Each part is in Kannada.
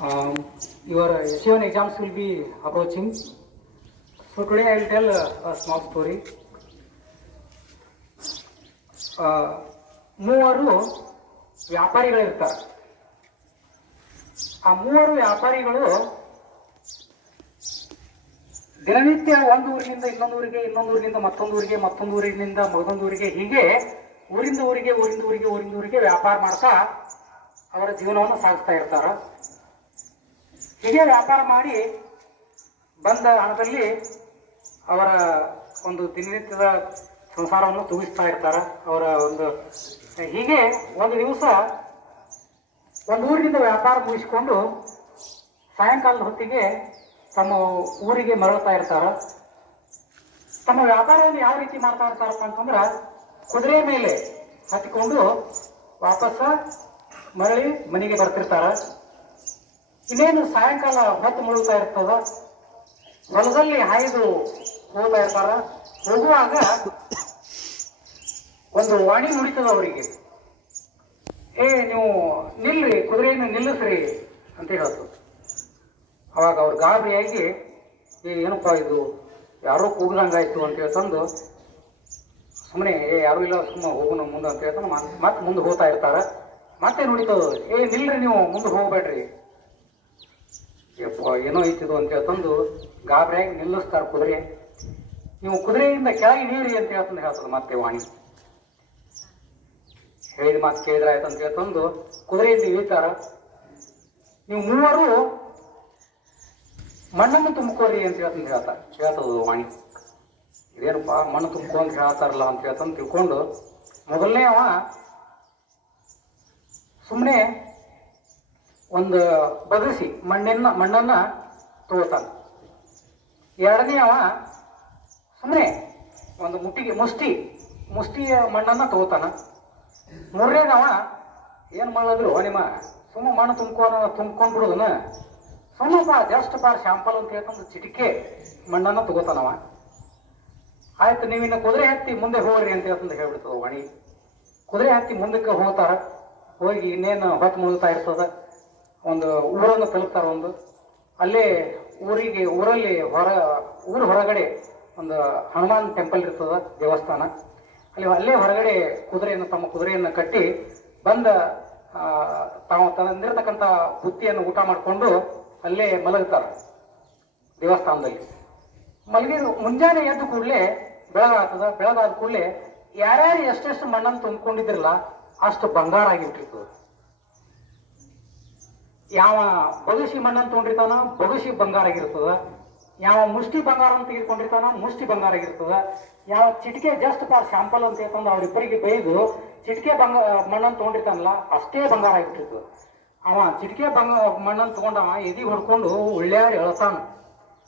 Your SC1 exams will be approaching. So today I will tell a small story. ಮೂವರು ವ್ಯಾಪಾರಿಗಳಿರ್ತಾರೆ. ಆ ಮೂವರು ವ್ಯಾಪಾರಿಗಳು ದಿನನಿತ್ಯ ಒಂದು ಊರಿನಿಂದ ಇನ್ನೊಂದು ಊರಿಗೆ, ಇನ್ನೊಂದು ಊರಿನಿಂದ ಮತ್ತೊಂದು ಊರಿಗೆ, ಮತ್ತೊಂದು ಊರಿನಿಂದ ಮತ್ತೊಂದು ಊರಿಗೆ, ಹೀಗೆ ಊರಿಂದ ಊರಿಗೆ ವ್ಯಾಪಾರ ಮಾಡ್ತಾ ಅವರ ಜೀವನವನ್ನು ಸಾಗಿಸ್ತಾ ಇರ್ತಾರ. ಹೀಗೆ ವ್ಯಾಪಾರ ಮಾಡಿ ಬಂದ ಹಣದಲ್ಲಿ ಅವರ ಒಂದು ದಿನನಿತ್ಯದ ಸಂಸಾರವನ್ನು ತೂಗಿಸ್ತಾ ಇರ್ತಾರ. ಅವರ ಹೀಗೆ ಒಂದು ದಿವಸ ಒಂದು ಊರಿನಿಂದ ವ್ಯಾಪಾರ ಮುಗಿಸಿಕೊಂಡು ಸಾಯಂಕಾಲದ ಹೊತ್ತಿಗೆ ತಮ್ಮ ಊರಿಗೆ ಮರಳ್ತಾ ಇರ್ತಾರ. ತಮ್ಮ ವ್ಯಾಪಾರವನ್ನು ಯಾವ ರೀತಿ ಮಾಡ್ತಾ ಇರ್ತಾರಪ್ಪ ಅಂತಂದ್ರೆ, ಕುದುರೆ ಮೇಲೆ ಹತ್ತಿಕೊಂಡು ವಾಪಸ್ ಮರಳಿ ಮನೆಗೆ ಬರ್ತಿರ್ತಾರ. ಇನ್ನೇನು ಸಾಯಂಕಾಲ ಹೊತ್ತು ಮುಳುಗ್ತಾ ಇರ್ತದ. ಹೊಲದಲ್ಲಿ ಹಾಯ್ದು ಹೋಗ್ತಾ ಇರ್ತಾರ. ಹೋಗುವಾಗ ಒಂದು ವಾಣಿ ನುಡಿತದ ಅವರಿಗೆ, ನೀವು ನಿಲ್ರಿ, ಕುದುರೆಯನ್ನು ನಿಲ್ಲಿಸ್ರಿ ಅಂತ ಹೇಳ್ತು. ಅವಾಗ ಅವ್ರು ಗಾಬರಿಯಾಗಿ, ಏನಪ್ಪಾ ಇದು, ಯಾರೋ ಕೂಗ್ದಂಗಾಯ್ತು ಅಂತ ಹೇಳ್ತಂದು ಸುಮ್ಮನೆ ಯಾರೂ ಇಲ್ಲ, ಸುಮ್ಮನೆ ಹೋಗೋಣ ಮುಂದೆ ಅಂತ ಹೇಳ್ತಾನೆ. ಮತ್ತೆ ಮುಂದೆ ಹೋಗ್ತಾ ಇರ್ತಾರ. ಮತ್ತೆ ನುಡಿತದ, ನಿಲ್ರಿ, ನೀವು ಮುಂದೆ ಹೋಗ್ಬೇಡ್ರಿ, ಏನೋ ಐತಿದು ಅಂತ ಹೇಳ್ತಂದು ಗಾಬರಿಯಾಗಿ ನಿಲ್ಲಿಸ್ತಾರ ಕುದುರೆ. ನೀವು ಕುದುರೆಯಿಂದ ಕೆಳಗೆ ನೀರಿ ಅಂತ ಹೇಳ್ತದೆ ಮತ್ತೆ ವಾಣಿ. ಹೇಳಿದ ಮಾತು ಕೇಳಿದ್ರೆ ಆಯ್ತು ಅಂತ ಹೇಳ್ತಂದು ಕುದುರೆಯಿಂದ ಇಳಿತಾರ. ನೀವು ಮೂವರು ಮಣ್ಣನ್ನು ತುಂಬ್ಕೋರಿ ಅಂತ ಹೇಳ್ತದ ವಾಣಿ. ಇದೇನಪ್ಪ ಮಣ್ಣು ತುಂಬ್ಕೊ ಅಂತ ಹೇಳ್ತಾರಲ್ಲ ಅಂತ ಹೇಳ್ತಂದು ತಿಳ್ಕೊಂಡು, ಮೊದಲನೇ ಅವ ಸುಮ್ಮನೆ ಒಂದು ಬಗಸಿ ಮಣ್ಣನ್ನ ತಗೋತಾನ. ಎರಡನೇ ಅವ ಸುಮ್ಮನೆ ಒಂದು ಮುಷ್ಟಿಯ ಮಣ್ಣನ್ನ ತಗೋತಾನ. ಮೂರನೇದವ ಏನು ಮಾಡಿದ್ರು, ನಿಮ್ಮ ಸುಮ್ಮ ಮಣ್ಣು ತುಂಬ್ಕೊಂಡು ಬಿಡುದನ, ಸುಮ್ಮಪ್ಪ ಜಸ್ಟ್ ಪಾರ್ ಶಾಂಪಲ್ ಅಂತ ಹೇಳ್ಕೊಂಡು ಚಿಟಿಕೆ ಮಣ್ಣನ್ನ ತಗೋತಾನವ. ಆಯ್ತು, ನೀವಿನ್ನ ಕುದುರೆ ಹತ್ತಿ ಮುಂದೆ ಹೋಗ್ರಿ ಅಂತ ಹೇಳ್ಬಿಡ್ತದ ವಾಣಿ. ಕುದುರೆ ಹತ್ತಿ ಮುಂದಕ್ಕೆ ಹೋಗ್ತಾರ. ಹೋಗಿ ಇನ್ನೇನು ಹೊತ್ತು ಮುಳುಗ್ತಾ ಇರ್ತದ. ಒಂದು ಊರನ್ನು ತಲುಪ್ತಾರ. ಅಲ್ಲೇ ಊರಲ್ಲಿ ಊರ ಹೊರಗಡೆ ಒಂದು ಹನುಮಾನ್ ಟೆಂಪಲ್ ಇರ್ತದ, ದೇವಸ್ಥಾನ. ಅಲ್ಲೇ ಹೊರಗಡೆ ತಮ್ಮ ಕುದುರೆಯನ್ನು ಕಟ್ಟಿ ಬಂದ ತಾವು ತಂದಿರತಕ್ಕಂಥ ಬುತ್ತಿಯನ್ನು ಊಟ ಮಾಡಿಕೊಂಡು ಅಲ್ಲೇ ಮಲಗ್ತಾರ ದೇವಸ್ಥಾನದಲ್ಲಿ. ಮುಂಜಾನೆ ಎದ್ದು ಕೂಡಲೇ ಬೆಳಗಾಗ್ತದ. ಬೆಳಗಾದ ಕೂಡಲೇ ಯಾರ್ಯಾರು ಎಷ್ಟೆಷ್ಟು ಮಣ್ಣನ್ನು ತುಂಬಿಕೊಂಡಿದ್ರಲ್ಲ ಅಷ್ಟು ಬಂಗಾರ ಆಗಿಬಿಟ್ಟಿರ್ತದ. ಯಾವ ಬಗಸಿ ಮಣ್ಣನ್ನು ತೊಗೊಂಡಿರ್ತಾನ ಬಗಸಿ ಬಂಗಾರ ಆಗಿರ್ತದ. ಯಾವ ಮುಷ್ಟಿ ಬಂಗಾರ ಅಂತ ತೆಗೆದುಕೊಂಡಿರ್ತಾನ ಮುಷ್ಟಿ ಬಂಗಾರ ಆಗಿರ್ತದ. ಯಾವ ಚಿಟಿಕೆ ಜಸ್ಟ್ ಪಾರ್ ಶಾಂಪಲ್ ಅಂತ ಹೇಳ್ಕೊಂಡು ಅವರಿಬ್ಬರಿಗೆ ಬೈದು ಚಿಟಿಕೆ ಮಣ್ಣನ್ನು ತೊಗೊಂಡಿರ್ತಾನಲ್ಲ ಅಷ್ಟೇ ಬಂಗಾರ ಆಗಿಬಿಟ್ಟಿರ್ತದ. ಅವ ಚಿಟಿಕೆ ಮಣ್ಣನ್ನು ತಗೊಂಡವ ಎದಿ ಹೊಡ್ಕೊಂಡು ಒಳ್ಳೆಯಾಡಿ ಹೇಳ್ತಾನ,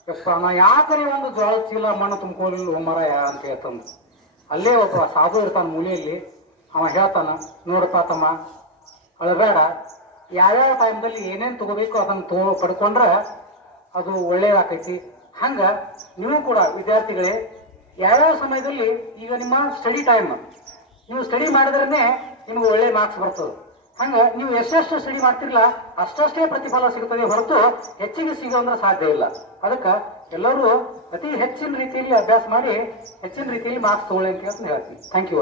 ಯಪ್ಪ ನಾ ಯಾಕರೆ ಒಂದು ಜೋಳ ಚೀಲ ಮಣ್ಣು ತುಂಬ್ಕೊಳ್ಳಿಲ್ಲ ಮರಯ ಅಂತ ಹೇಳ್ತಾನ. ಅಲ್ಲೇ ಒಬ್ಬ ಸಾಧು ಇರ್ತಾನ ಮೂಲೆಯಲ್ಲಿ. ಅವ ಹೇಳ್ತಾನ, ನೋಡಪ್ಪ ತಮ್ಮ, ಅಳಬೇಡ, ಯಾವ್ಯಾವ ಟೈಮ್ದಲ್ಲಿ ಏನೇನು ತಗೋಬೇಕು ಅದನ್ನು ಪಡ್ಕೊಂಡ್ರೆ ಅದು ಒಳ್ಳೇದಾಕೈತಿ. ಹಂಗ ನೀವು ಕೂಡ ವಿದ್ಯಾರ್ಥಿಗಳೇ, ಯಾವ್ಯಾವ ಸಮಯದಲ್ಲಿ, ಈಗ ನಿಮ್ಮ ಸ್ಟಡಿ ಟೈಮ್, ನೀವು ಸ್ಟಡಿ ಮಾಡಿದ್ರೇ ನಿಮ್ಗೆ ಒಳ್ಳೆ ಮಾರ್ಕ್ಸ್ ಬರ್ತದೆ. ಹಂಗ ನೀವು ಎಷ್ಟೆಷ್ಟು ಸ್ಟಡಿ ಮಾಡ್ತಿರಲ್ಲ ಅಷ್ಟೇ ಪ್ರತಿಫಲ ಸಿಗ್ತದೆ ಹೊರತು ಹೆಚ್ಚಿಗೆ ಸಿಗೋಂದ್ರೆ ಸಾಧ್ಯ ಇಲ್ಲ. ಅದಕ್ಕೆ ಎಲ್ಲರೂ ಅತಿ ಹೆಚ್ಚಿನ ರೀತಿಯಲ್ಲಿ ಅಭ್ಯಾಸ ಮಾಡಿ ಹೆಚ್ಚಿನ ರೀತಿಯಲ್ಲಿ ಮಾರ್ಕ್ಸ್ ತಗೊಳ್ಳಿ ಅಂತ ಹೇಳ್ತೀನಿ. Thank you.